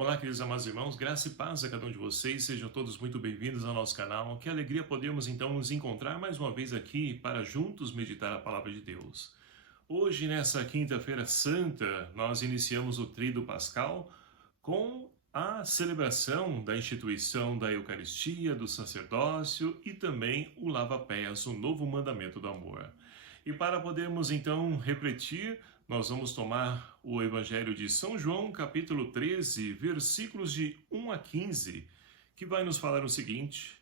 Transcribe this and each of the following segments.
Olá, queridos amados irmãos, graça e paz a cada um de vocês, sejam todos muito bem-vindos ao nosso canal. Que alegria podemos então nos encontrar mais uma vez aqui para juntos meditar a palavra de Deus. Hoje, nessa quinta-feira santa, nós iniciamos o Tríduo Pascal com a celebração da instituição da Eucaristia, do sacerdócio e também o lava-pés, o novo mandamento do amor. E para podermos então refletir, nós vamos tomar o Evangelho de São João, capítulo 13, versículos de 1 a 15, que vai nos falar o seguinte: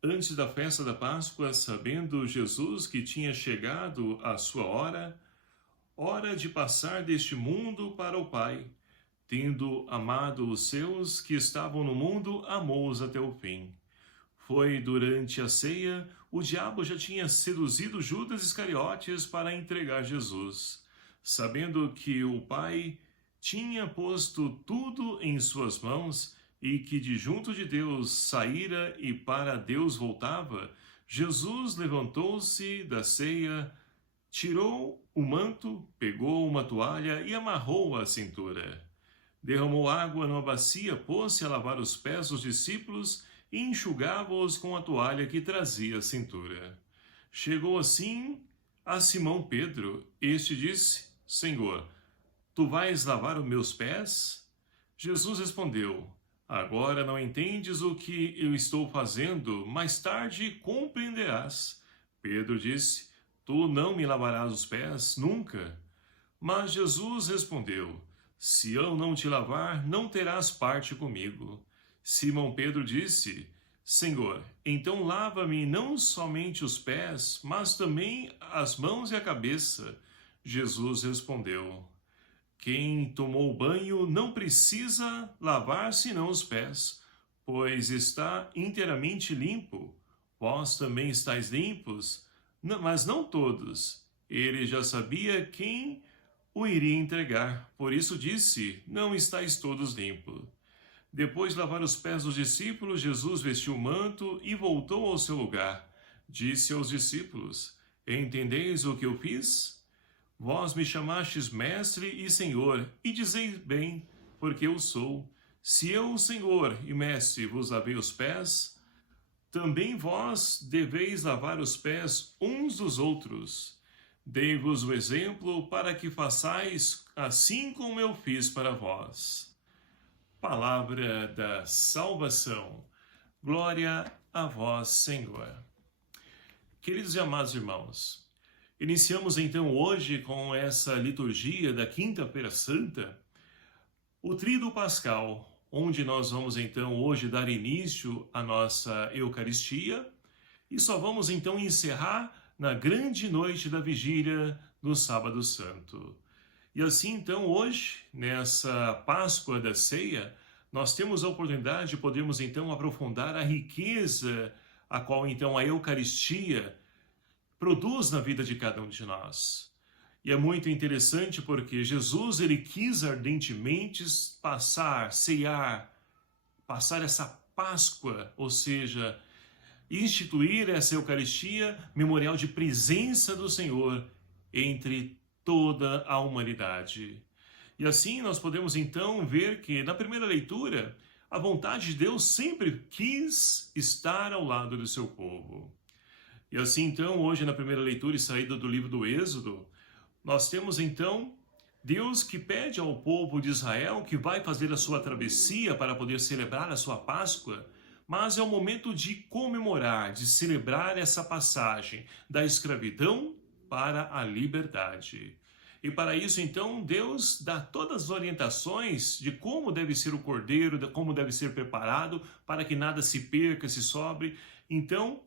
Antes da festa da Páscoa, sabendo Jesus que tinha chegado a sua hora de passar deste mundo para o Pai, tendo amado os seus que estavam no mundo, amou-os até o fim. Foi durante a ceia, o diabo já tinha seduzido Judas Iscariotes para entregar Jesus. Sabendo que o Pai tinha posto tudo em suas mãos e que de junto de Deus saíra e para Deus voltava, Jesus levantou-se da ceia, tirou o manto, pegou uma toalha e amarrou-a à cintura. Derramou água numa bacia, pôs-se a lavar os pés dos discípulos e enxugava-os com a toalha que trazia à cintura. Chegou assim a Simão Pedro. Este disse: Senhor, tu vais lavar os meus pés? Jesus respondeu: Agora não entendes o que eu estou fazendo, mais tarde compreenderás. Pedro disse: Tu não me lavarás os pés nunca. Mas Jesus respondeu: Se eu não te lavar, não terás parte comigo. Simão Pedro disse: Senhor, então lava-me não somente os pés, mas também as mãos e a cabeça. Jesus respondeu: Quem tomou banho não precisa lavar senão os pés, pois está inteiramente limpo. Vós também estáis limpos, mas não todos. Ele já sabia quem o iria entregar, por isso disse: Não estáis todos limpos. Depois de lavar os pés dos discípulos, Jesus vestiu o manto e voltou ao seu lugar. Disse aos discípulos: Entendeis o que eu fiz? Vós me chamastes mestre e senhor, e dizeis bem, porque eu sou. Se eu, senhor e mestre, vos lavei os pés, também vós deveis lavar os pés uns dos outros. Dei-vos o exemplo para que façais assim como eu fiz para vós. Palavra da salvação. Glória a vós, Senhor. Queridos e amados irmãos, iniciamos então hoje com essa liturgia da Quinta-feira Santa, o Tríduo Pascal, onde nós vamos então hoje dar início à nossa Eucaristia e só vamos então encerrar na grande noite da vigília do Sábado Santo. E assim então hoje, nessa Páscoa da Ceia, nós temos a oportunidade de podermos então aprofundar a riqueza a qual então a Eucaristia produz na vida de cada um de nós. E é muito interessante porque Jesus ele quis ardentemente ceiar, passar essa Páscoa, ou seja, instituir essa Eucaristia, memorial de presença do Senhor entre toda a humanidade. E assim nós podemos então ver que na primeira leitura, a vontade de Deus sempre quis estar ao lado do seu povo. E assim então, hoje na primeira leitura e saída do livro do Êxodo, nós temos então Deus que pede ao povo de Israel que vai fazer a sua travessia para poder celebrar a sua Páscoa, mas é o momento de comemorar, de celebrar essa passagem da escravidão para a liberdade. E para isso, então, Deus dá todas as orientações de como deve ser o cordeiro, de como deve ser preparado, para que nada se perca, se sobre. Então,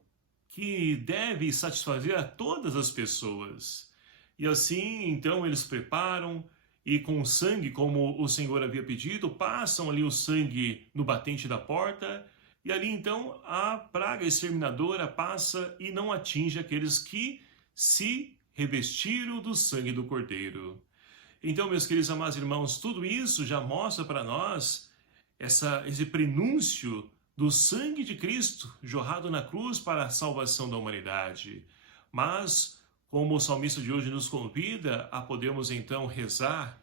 que deve satisfazer a todas as pessoas. E assim, então, eles preparam e com o sangue, como o Senhor havia pedido, passam ali o sangue no batente da porta e ali, então, a praga exterminadora passa e não atinge aqueles que se revestiram do sangue do Cordeiro. Então, meus queridos amados irmãos, tudo isso já mostra para nós esse prenúncio do sangue de Cristo jorrado na cruz para a salvação da humanidade. Mas, como o salmista de hoje nos convida a podermos então rezar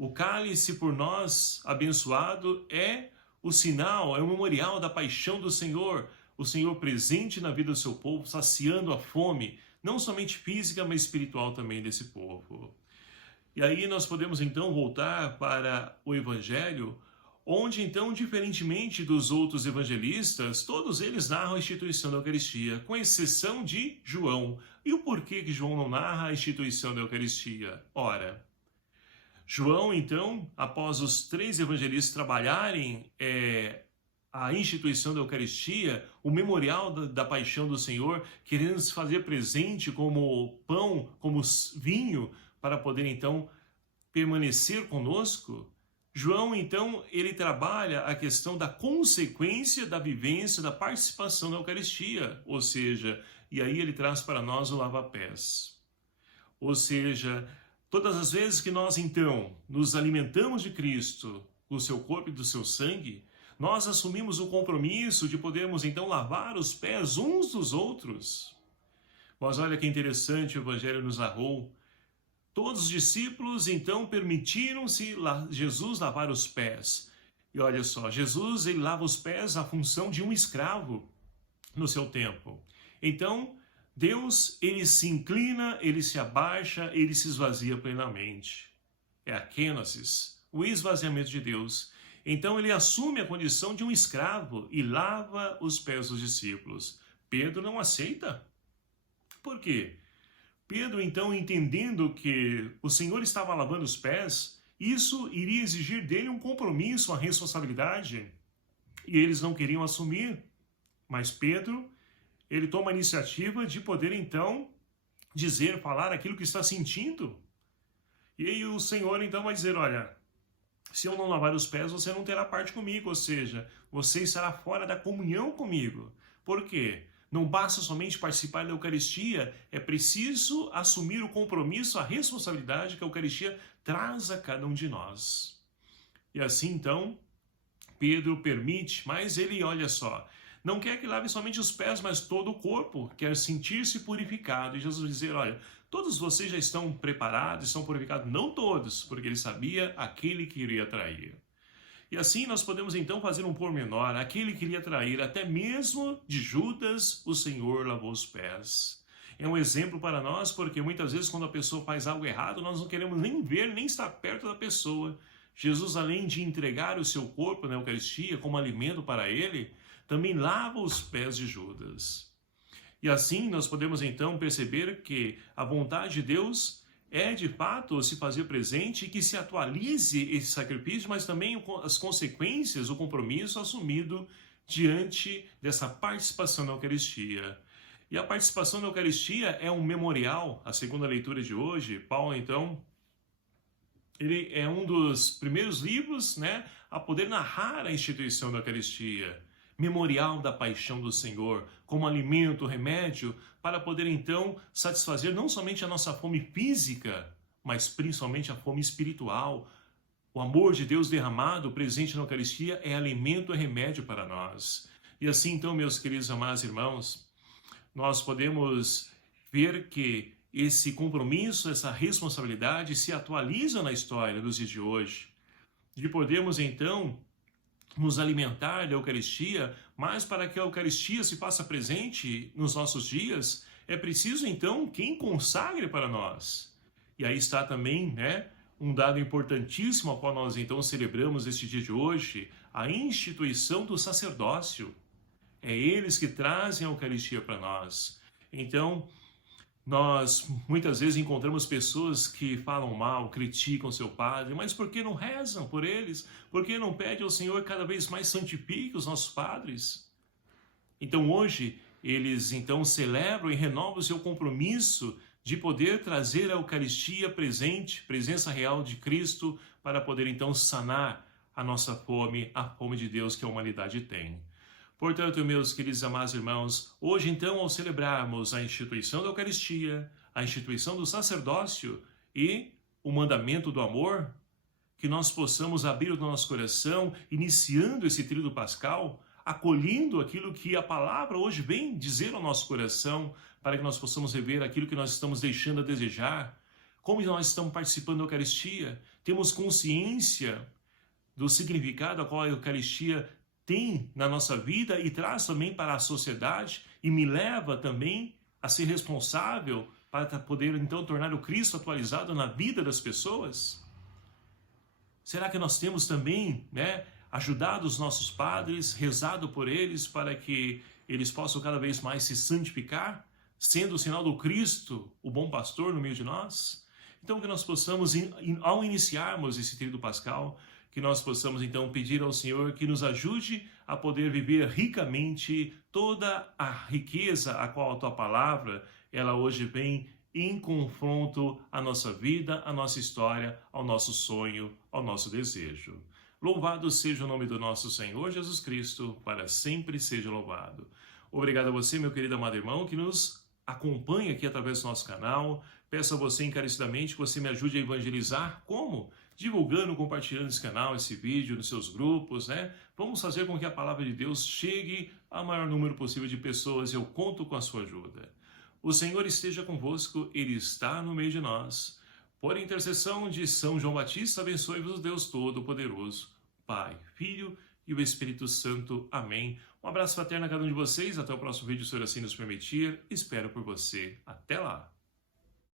O cálice por nós abençoado é o sinal, é o memorial da paixão do Senhor. O Senhor presente na vida do seu povo, saciando a fome, não somente física, mas espiritual também desse povo. E aí nós podemos então voltar para o Evangelho, onde então, diferentemente dos outros evangelistas, todos eles narram a instituição da Eucaristia, com exceção de João. E o porquê que João não narra a instituição da Eucaristia? Ora, João, então, após os 3 evangelistas trabalharem a instituição da Eucaristia, o memorial da paixão do Senhor, querendo se fazer presente como pão, como vinho, para poder, então, permanecer conosco, João, então, ele trabalha a questão da consequência da vivência, da participação na Eucaristia, ou seja, e aí ele traz para nós o lava-pés. Ou seja, todas as vezes que nós, então, nos alimentamos de Cristo, do seu corpo e do seu sangue, nós assumimos o compromisso de podermos, então, lavar os pés uns dos outros. Mas olha que interessante, o Evangelho nos narrou. Todos os discípulos, então, permitiram-se Jesus lavar os pés. E olha só, Jesus, ele lava os pés à função de um escravo no seu tempo. Então, Deus, ele se inclina, ele se abaixa, ele se esvazia plenamente. É a kenosis, o esvaziamento de Deus. Então ele assume a condição de um escravo e lava os pés dos discípulos. Pedro não aceita. Por quê? Pedro, então, entendendo que o Senhor estava lavando os pés, isso iria exigir dele um compromisso, uma responsabilidade. E eles não queriam assumir. Mas Pedro, ele toma a iniciativa de poder, então, falar aquilo que está sentindo. E aí o Senhor, então, vai dizer, olha, se eu não lavar os pés, você não terá parte comigo, ou seja, você estará fora da comunhão comigo. Por quê? Não basta somente participar da Eucaristia, é preciso assumir o compromisso, a responsabilidade que a Eucaristia traz a cada um de nós. E assim, então, Pedro permite, mas ele, olha só, não quer que lave somente os pés, mas todo o corpo, quer sentir-se purificado. E Jesus vai dizer, olha, todos vocês já estão preparados, estão purificados, não todos, porque ele sabia aquele que iria trair. E assim nós podemos então fazer um pormenor, aquele que iria trair, até mesmo de Judas, o Senhor lavou os pés. É um exemplo para nós, porque muitas vezes quando a pessoa faz algo errado, nós não queremos nem ver, nem estar perto da pessoa. Jesus, além de entregar o seu corpo na Eucaristia como alimento para ele, também lava os pés de Judas. E assim nós podemos então perceber que a vontade de Deus é de fato se fazer presente e que se atualize esse sacrifício, mas também as consequências, o compromisso assumido diante dessa participação na Eucaristia. E a participação na Eucaristia é um memorial. A segunda leitura de hoje, Paulo então, ele é um dos primeiros livros, a poder narrar a instituição da Eucaristia. Memorial da paixão do Senhor, como alimento, remédio, para poder então satisfazer não somente a nossa fome física, mas principalmente a fome espiritual. O amor de Deus derramado, presente na Eucaristia, é alimento e remédio para nós. E assim então, meus queridos amados irmãos, nós podemos ver que esse compromisso, essa responsabilidade se atualiza na história dos dias de hoje. De podermos então nos alimentar da Eucaristia, mas para que a Eucaristia se faça presente nos nossos dias, é preciso então quem consagre para nós. E aí está também, um dado importantíssimo ao qual nós então celebramos este dia de hoje, a instituição do sacerdócio. É eles que trazem a Eucaristia para nós. Então, nós muitas vezes encontramos pessoas que falam mal, criticam seu padre, mas por que não rezam por eles? Por que não pedem ao Senhor cada vez mais santifique os nossos padres? Então hoje eles então celebram e renovam o seu compromisso de poder trazer a Eucaristia presente, presença real de Cristo, para poder então sanar a nossa fome, a fome de Deus que a humanidade tem. Portanto, meus queridos amados irmãos, hoje então, ao celebrarmos a instituição da Eucaristia, a instituição do sacerdócio e o mandamento do amor, que nós possamos abrir o nosso coração, iniciando esse tríduo pascal, acolhendo aquilo que a palavra hoje vem dizer ao nosso coração, para que nós possamos rever aquilo que nós estamos deixando a desejar, Como nós estamos participando da Eucaristia? Temos consciência do significado a qual a Eucaristia tem na nossa vida e traz também para a sociedade e me leva também a ser responsável para poder então tornar o Cristo atualizado na vida das pessoas? Será que nós temos também, ajudado os nossos padres, rezado por eles para que eles possam cada vez mais se santificar, sendo o sinal do Cristo, o bom pastor no meio de nós? Então que nós possamos, ao iniciarmos esse tríduo pascal, que nós possamos então pedir ao Senhor que nos ajude a poder viver ricamente toda a riqueza a qual a tua palavra, ela hoje vem em confronto à nossa vida, à nossa história, ao nosso sonho, ao nosso desejo. Louvado seja o nome do nosso Senhor Jesus Cristo, para sempre seja louvado. Obrigado a você, meu querido amado irmão, que nos acompanha aqui através do nosso canal. Peço a você encarecidamente que você me ajude a evangelizar. Como? Divulgando, compartilhando esse canal, esse vídeo nos seus grupos, Vamos fazer com que a palavra de Deus chegue ao maior número possível de pessoas. Eu conto com a sua ajuda. O Senhor esteja convosco, Ele está no meio de nós. Por intercessão de São João Batista, abençoe-vos Deus Todo-Poderoso, Pai, Filho e o Espírito Santo. Amém. Um abraço fraterno a cada um de vocês. Até o próximo vídeo, se assim nos permitir. Espero por você. Até lá.